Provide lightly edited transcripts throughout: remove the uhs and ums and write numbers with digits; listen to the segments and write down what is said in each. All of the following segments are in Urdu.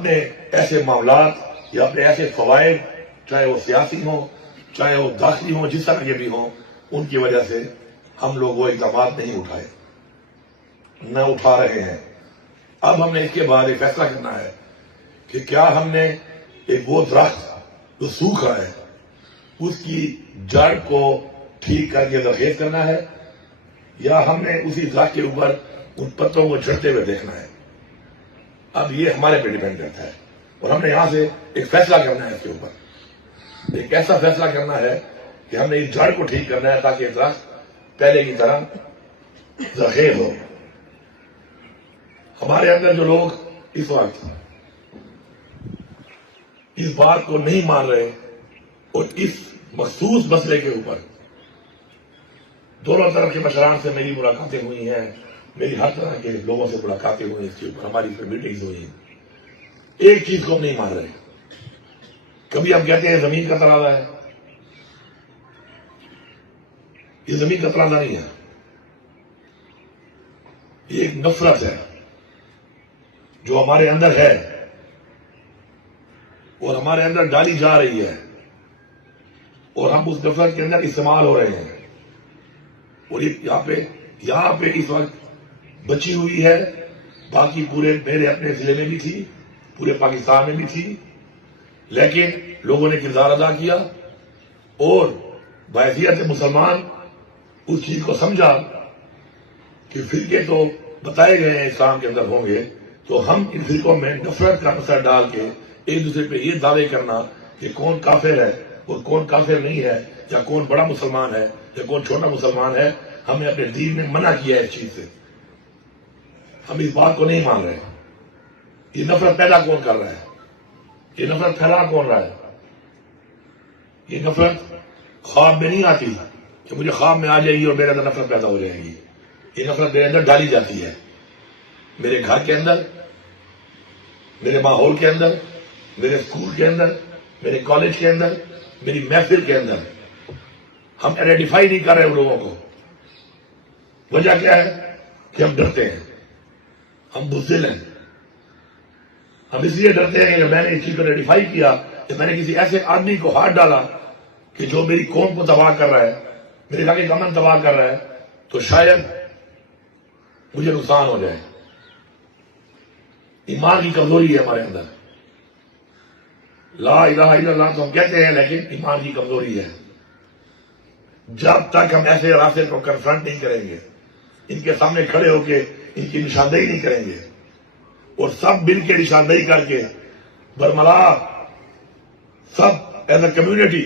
اپنے ایسے معاملات یا اپنے ایسے فوائد، چاہے وہ سیاسی ہوں چاہے وہ داخلی ہوں، جس طرح کے بھی ہوں، ان کی وجہ سے ہم لوگ وہ اقدامات نہیں اٹھائے، نہ اٹھا رہے ہیں۔ اب ہم نے اس کے بعد ایک فیصلہ کرنا ہے کہ کیا ہم نے ایک وہ درخت جو سوکھ رہا ہے اس کی جڑ کو ٹھیک کر کے زرخیز کرنا ہے، یا ہم نے اسی درخت کے اوپر ان پتوں کو جھڑتے ہوئے دیکھنا ہے۔ اب یہ ہمارے پہ ڈیپینڈ کرتا ہے، اور ہم نے یہاں سے ایک فیصلہ کرنا ہے اس کے اوپر، ایک ایسا فیصلہ کرنا ہے کہ ہم نے اس جڑ کو ٹھیک کرنا ہے تاکہ درخت پہلے کی طرح زرخیز ہو۔ ہمارے اندر جو لوگ اس وقت اس بات کو نہیں مان رہے اور اس مخصوص مسئلے کے اوپر دونوں طرف کے مشران سے میری ملاقاتیں ہوئی ہیں، میری ہر طرح کے لوگوں سے ملاقاتیں ہوئی، اس کے اوپر ہماری میٹنگز ہوئی ہیں، ایک چیز کو ہم نہیں مان رہے۔ کبھی ہم کہتے ہیں زمین کا تقاضا ہے، یہ زمین کا تقاضا نہیں ہے، یہ ایک نفرت ہے جو ہمارے اندر ہے اور ہمارے اندر ڈالی جا رہی ہے، اور ہم اس نفرت کے اندر استعمال ہو رہے ہیں، اور یہاں پہ اس وقت بچی ہوئی ہے، باقی پورے میرے اپنے ضلع میں بھی تھی، پورے پاکستان میں بھی تھی، لیکن لوگوں نے کردار ادا کیا اور بحیثیت مسلمان اس چیز کو سمجھا کہ فرقے تو بتائے گئے ہیں اسلام کے اندر ہوں گے، تو ہم ان فرقوں میں نفرت کا مسئلہ ڈال کے ایک دوسرے پہ یہ دعوے کرنا کہ کون کافر ہے اور کون کافر نہیں ہے، یا کون بڑا مسلمان ہے یا کون چھوٹا مسلمان ہے، ہمیں اپنے دین میں منع کیا ہے اس چیز سے۔ ہم اس بات کو نہیں مان رہے۔ یہ نفرت پیدا کون کر رہا ہے؟ یہ نفرت پھیلا کون رہا ہے؟ یہ نفرت خواب میں نہیں آتی کہ مجھے خواب میں آ جائے گی اور میرے اندر نفرت پیدا ہو جائے گی۔ یہ نفرت میرے اندر ڈالی جاتی ہے، میرے گھر کے اندر، میرے ماحول کے اندر، میرے اسکول کے اندر، میرے کالج کے اندر، میری محفل کے اندر۔ ہم آئیڈینٹیفائی نہیں کر رہے ان لوگوں کو۔ وجہ کیا ہے کہ ہم ڈرتے ہیں، ہم بزدل ہیں۔ ہم اس لیے ڈرتے ہیں کہ میں نے اس چیز کو آئیڈینٹیفائی کیا کہ میں نے کسی ایسے آدمی کو ہاتھ ڈالا کہ جو میری قوم کو تباہ کر رہا ہے، میرے علاقے کا امن تباہ کر رہا ہے، تو شاید مجھے نقصان ہو جائے۔ ایمان کی کمزوری ہے ہمارے اندر۔ لا الہ الا اللہ تو ہم کہتے ہیں، لیکن ایمان کی کمزوری ہے۔ جب تک ہم ایسے راستے کو کنفرنٹ نہیں کریں گے، ان کے سامنے کھڑے ہو کے ان کی نشاندہی نہیں کریں گے، اور سب مل کے نشاندہی کر کے برملا سب ایز اے کمیونٹی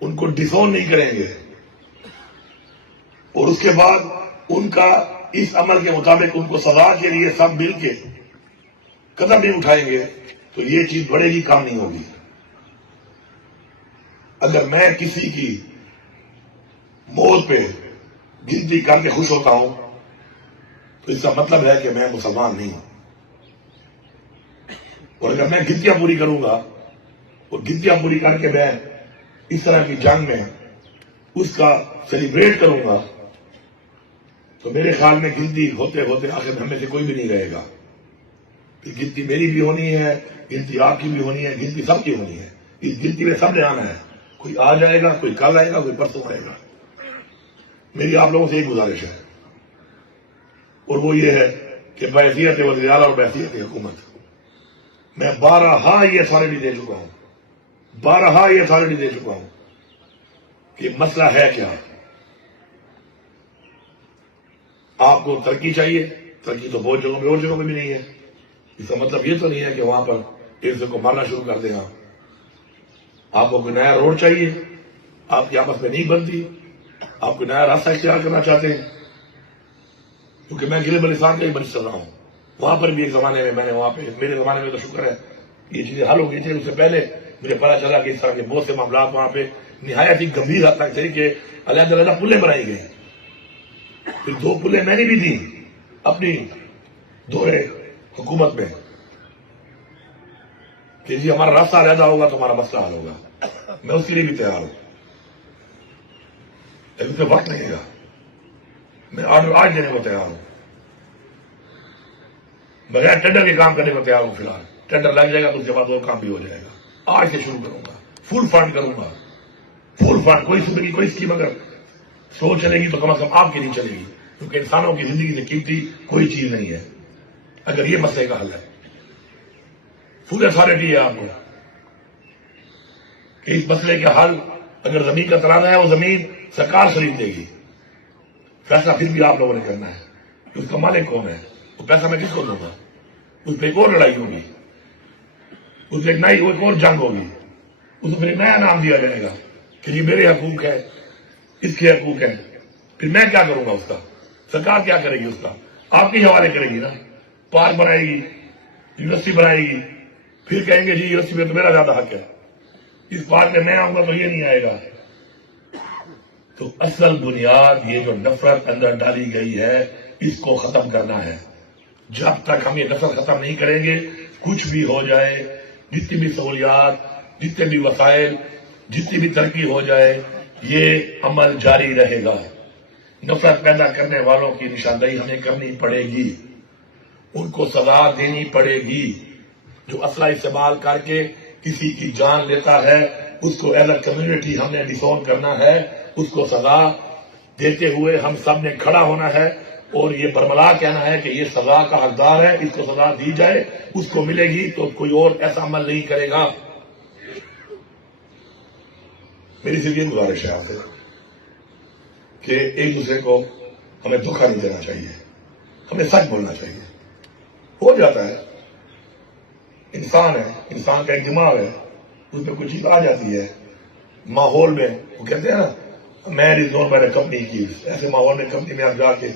ان کو ڈسون نہیں کریں گے، اور اس کے بعد ان کا اس عمل کے مطابق ان کو سزا کے لیے سب مل کے قدم نہیں اٹھائیں گے، تو یہ چیز بڑھے گی، کام نہیں ہوگی۔ اگر میں کسی کی موت پہ گنتی کر کے خوش ہوتا ہوں تو اس کا مطلب ہے کہ میں مسلمان نہیں ہوں، اور اگر میں گنتیاں پوری کروں گا اور گنتیاں پوری کر کے میں اس طرح کی جنگ میں اس کا سیلیبریٹ کروں گا، تو میرے خیال میں گنتی ہوتے ہوتے آخر ہم میں سے کوئی بھی نہیں رہے گا۔ گنتی میری بھی ہونی ہے، گنتی آپ کی بھی ہونی ہے، گنتی سب کی ہونی ہے۔ اس گنتی میں سب نے آنا ہے، کوئی آج آئے گا، کوئی کل آئے گا، کوئی پرسوں آئے گا۔ میری آپ لوگوں سے ایک گزارش ہے، اور وہ یہ ہے کہ بحیثیت وزیر اعلیٰ اور بحیثیت حکومت میں بارہا یہ اتھارٹی دے چکا ہوں، بارہا یہ اتھارٹی دے چکا ہوں کہ مسئلہ ہے کیا۔ آپ کو ترقی چاہیے، ترقی تو بہت جگہوں میں اور جگہوں میں بھی نہیں ہے۔ اس کا مطلب یہ تو نہیں ہے کہ وہاں پر ایک دوسرے کو مارنا شروع کر دیں آپ کو کوئی نیا روڈ چاہیے، آپ کی آپس میں نہیں بنتی، آپ کو نیا راستہ اختیار کرنا چاہتے ہیں، کیونکہ میں گلے بلستان کا ہی منسٹر رہا ہوں، وہاں پر بھی ایک زمانے میں میں نے وہاں پہ، میرے زمانے میں تو شکر ہے یہ چیزیں حل ہو گئی تھی، اس سے پہلے مجھے پتا چلا کہ اس طرح کے بہت سے معاملات وہاں پہ نہایت ہی گمبھیر حد تک تھے کہ علیحدہ علیحدہ پلیں بنائی گئی۔ پھر 2 پلیں میں نے بھی دی اپنی دورے حکومت میں کہ جی ہمارا راستہ علیحدہ ہوگا تو ہمارا مسئلہ حل ہوگا، میں اس کے لیے بھی تیار ہوں، لیکن پہ وقت لگے گا، میں آرڈر آج دینے کو تیار ہوں، بغیر ٹینڈر کے کام کرنے کو تیار ہوں فی الحال۔ ٹینڈر لگ جائے گا تو اس کے بعد وہ کام بھی ہو جائے گا. آج سے شروع کروں گا, فل فنڈ کروں گا, فل فنڈ. کوئی زندگی کوئی اسکیم اگر سلو چلے گی تو کم از کم آپ کی نہیں چلے گی, کیونکہ انسانوں کی زندگی سے قیمتی کوئی چیز نہیں ہے. اگر یہ مسئلے کا حل ہے, فل اتھارٹی ہے آپ کو کہ اس مسئلے کا حل اگر زمین کا ترازا ہے وہ زمین سرکار خرید دے گی. فیصلہ پھر بھی آپ لوگوں نے کرنا ہے کہ اس کا مالک کون ہے, وہ پیسہ میں کس کو دوں گا. اس پہ ایک اور لڑائی ہوگی, اس پہ ایک اور جنگ ہوگی, اس میں ایک نیا نام دیا جائے گا کہ یہ میرے حقوق ہے, اس کے حقوق ہیں. پھر میں کیا کروں گا اس کا, سرکار کیا کرے گی اس کا, آپ کے حوالے کرے گی نا. پارک بنائے گی, یونیورسٹی بنائے گی, پھر کہیں گے جی یونیورسٹی میں تو میرا زیادہ حق ہے, اس پارک میں آؤں گا تو یہ نہیں آئے گا. تو اصل بنیاد یہ جو نفرت اندر ڈالی گئی ہے اس کو ختم کرنا ہے. جب تک ہم یہ نفرت ختم نہیں کریں گے, کچھ بھی ہو جائے, جتنی بھی سہولیات, جتنے بھی وسائل, جتنی بھی ترقی ہو جائے, یہ عمل جاری رہے گا. نفرت پیدا کرنے والوں کی نشاندہی ہمیں کرنی پڑے گی, ان کو سزا دینی پڑے گی. جو اسلحہ استعمال کر کے کسی کی جان لیتا ہے اس کو ایز اے کمیونٹی ہم نے ڈسون کرنا ہے, اس کو سزا دیتے ہوئے ہم سب نے کھڑا ہونا ہے اور یہ برملا کہنا ہے کہ یہ سزا کا حقدار ہے, اس کو سزا دی جائے, اس کو ملے گی تو کوئی اور ایسا عمل نہیں کرے گا. میری صرف یہ گزارش ہے آپ سے کہ ایک دوسرے کو ہمیں دھوکہ نہیں دینا چاہیے, ہمیں سچ بولنا چاہیے. ہو جاتا ہے, انسان ہے, انسان کا ایک دماغ ہے, اس میں کچھ چیز آ جاتی ہے ماحول میں. وہ کہتے ہیں نا مین از نون بائی کمپنی کی, ایسے ماحول میں کمپنی میں آپ جا کے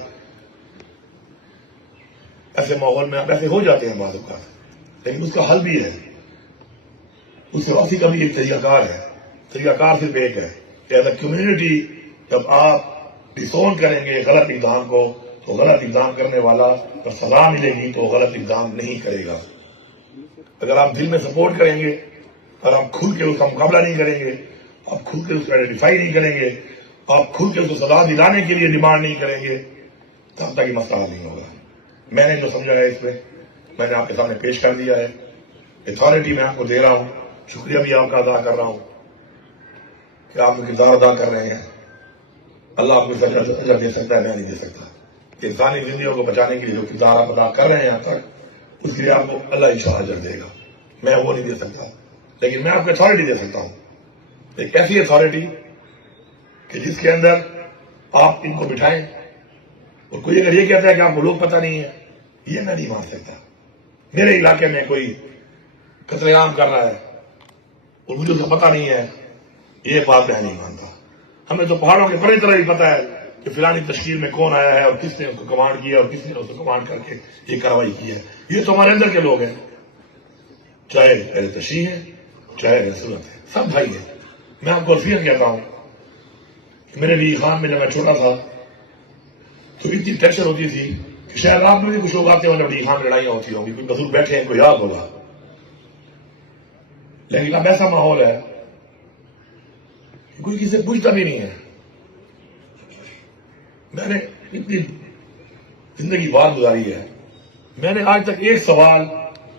ایسے ماحول میں آپ ایسے ہو جاتے ہیں بعض اوقات, لیکن اس کا حل بھی ہے, اس سے واپسی کا بھی ایک طریقہ کار ہے. طریقہ کار صرف ایک ہے کہ ایز اے کمیونٹی جب آپ ڈسون کریں گے غلط اقدام کو تو غلط اقدام کرنے والا اگر سزا ملے گی تو غلط اقدام نہیں کرے گا. اگر آپ دل میں سپورٹ کریں گے, اگر آپ کھل کے اس کا مقابلہ نہیں کریں گے, آپ کھل کے اس کو آئیڈینٹیفائی نہیں کریں گے, آپ کھل کے اس کو سزا دلانے کے لیے ڈیمانڈ نہیں کریں گے, تب تک یہ مسئلہ نہیں ہوگا. میں نے جو سمجھا ہے اس میں نے آپ کے سامنے پیش کر دیا ہے. اتھارٹی میں آپ کو دے رہا ہوں, شکریہ بھی آپ کا ادا کر رہا ہوں کہ آپ کردار ادا کر رہے ہیں. اللہ آپ کو اجر دے سکتا ہے, میں نہیں دے سکتا. انسانی زندگیوں کو بچانے کے لیے جو کردار آپ ادا کر رہے ہیں یہاں تک, اس کے لیے آپ کو اللہ انشاءاللہ اجر دے گا. میں وہ نہیں دے سکتا, لیکن میں آپ کو اتھارٹی دے سکتا ہوں, ایک ایسی اتھارٹی کہ جس کے اندر آپ ان کو بٹھائیں. اور کوئی اگر یہ کہتا ہے کہ آپ کو لوگ پتہ نہیں ہے, یہ میں نہیں مان سکتا. میرے علاقے میں کوئی قتل عام کر رہا ہے اور مجھے اس کا پتہ نہیں ہے, یہ بات میں نہیں مانتا. ہمیں تو پہاڑوں کے بڑی طرح ہی پتہ ہے کہ فلانی تشکیل میں کون آیا ہے اور کس نے اس کو کمانڈ کیا اور کس نے اس کو کمانڈ کر کے یہ کارروائی کی ہے. یہ تو ہمارے اندر کے لوگ ہیں, چاہے اہل تشیع ہیں چاہے اہل سنت ہیں, سب بھائی ہیں. میں آپ کو وصیت کہتا ہوں کہ میرے بھی خان میں جب میں چھوٹا تھا تو اتنی ٹینشن ہوتی تھی کہ شاید رات میں بھی کچھ لوگ آتے ہوں جب خان میں لڑائیاں ہوتی ہوں گی, کوئی بزرگ بیٹھے ہیں, کوئی یاد ہوگا. لیکن اب ایسا ماحول ہے کہ کوئی کسی سے پوچھتا بھی نہیں ہے. میں نے اتنی زندگی بات گزاری ہے, میں نے آج تک ایک سوال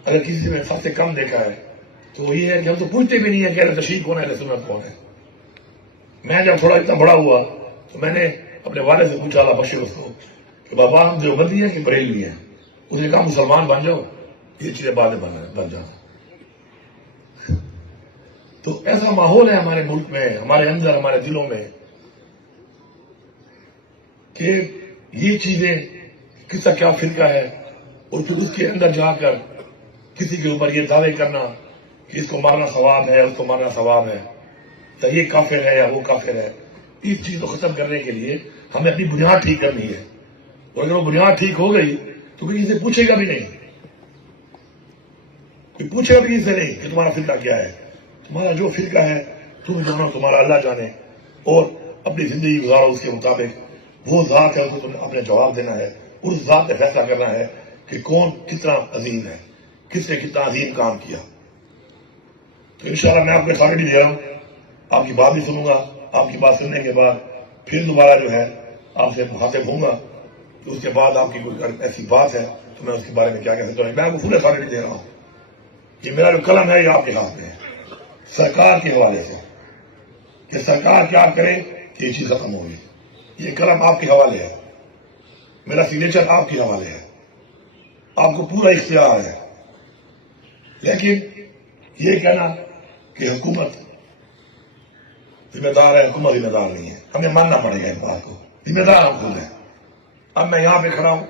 اگر کسی سے میں سب سے کم دیکھا ہے تو وہ یہ ہے کہ ہم تو پوچھتے بھی نہیں ہے کہ اہل تشیع کون ہے, اہل سنت کون ہے. میں جب تھوڑا اتنا بڑا ہوا تو میں نے اپنے والد سے پوچھا, اللہ بخشے اس کو, کہ بابا ہم دیوبندی ہیں کہ بریلوی ہیں. اس نے کہا مسلمان بن جاؤ, یہ چیزیں بعد میں بن جانا. تو ایسا ماحول ہے ہمارے ملک میں, ہمارے اندر, ہمارے دلوں میں کہ یہ چیزیں کس کا کیا فرقہ ہے, اور پھر اس کے اندر جا کر کسی کے اوپر یہ دعوے کرنا کہ اس کو مارنا ثواب ہے, اس کو مارنا ثواب ہے, یا یہ کافر ہے یا وہ کافر ہے. اس چیز کو ختم کرنے کے لیے ہمیں اپنی بنیاد ٹھیک کرنی ہے. اور اگر وہ بنیاد ٹھیک ہو گئی تو کوئی اسے پوچھے گا بھی نہیں, کوئی پوچھے گا بھی اسے نہیں کہ تمہارا فرقہ کیا ہے. تمہارا جو فرقہ ہے تم جانو, تمہارا اللہ جانے, اور اپنی زندگی گزارو اس کے مطابق. وہ ذات ہے, اس کو تمہیں اپنے جواب دینا ہے, اس ذات نے فیصلہ کرنا ہے کہ کون کتنا عظیم ہے, کس نے کتنا عظیم کام کیا. تو انشاءاللہ میں آپ کو اتھارٹی دے رہا ہوں, آپ کی بات بھی سنوں گا. آپ کی بات سننے کے بعد پھر دوبارہ جو ہے آپ سے مخاطب ہوں گا, اس کے بعد آپ کی کوئی ایسی بات ہے تو میں اس کے بارے میں کیا کہہ سکتا ہوں. میں آپ کو فل اتھارٹی دے رہا ہوں یہ میرا جو قلم ہے یہ آپ کے ہاتھ میں ہے سرکار کے حوالے سے کہ سرکار کیا کرے کہ یہ چیز ختم ہوگی. یہ قلم آپ کے حوالے ہے, میرا سگنیچر آپ کے حوالے ہے, آپ کو پورا اختیار ہے. لیکن یہ کہنا کہ حکومت ذمہ دار ہے, حکومت ذمہ دار نہیں ہے, ہمیں ماننا پڑے گا اس بات کو. ذمہ دار ہم خود ہیں. اب میں یہاں پہ کھڑا ہوں,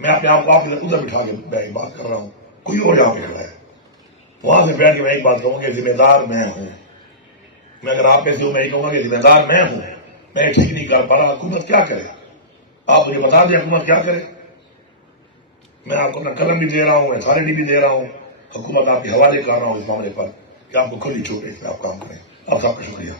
میں اپنے آپ کو ادھر بٹھا کے میں ایک بات کر رہا ہوں, کوئی اور یہاں پہ کھڑا ہے, وہاں سے بیٹھ کے میں ایک بات کہوں کہ ذمہ دار میں ہوں. میں اگر آپ ایسے ہوں میں یہ کہوں گا کہ ذمہ دار میں ہوں, میں ٹھیک نہیں کر پا رہا, حکومت کیا کرے, آپ مجھے بتا دیں حکومت کیا کرے. میں آپ کو اپنا قلم بھی دے رہا ہوں, اتھارٹی بھی دے رہا ہوں, حکومت آپ کے حوالے کر رہا ہوں اس معاملے پر کہ آپ کو کھلی چھوٹ ہے, اس میں آپ کام کریں. آپ سب کا شکریہ.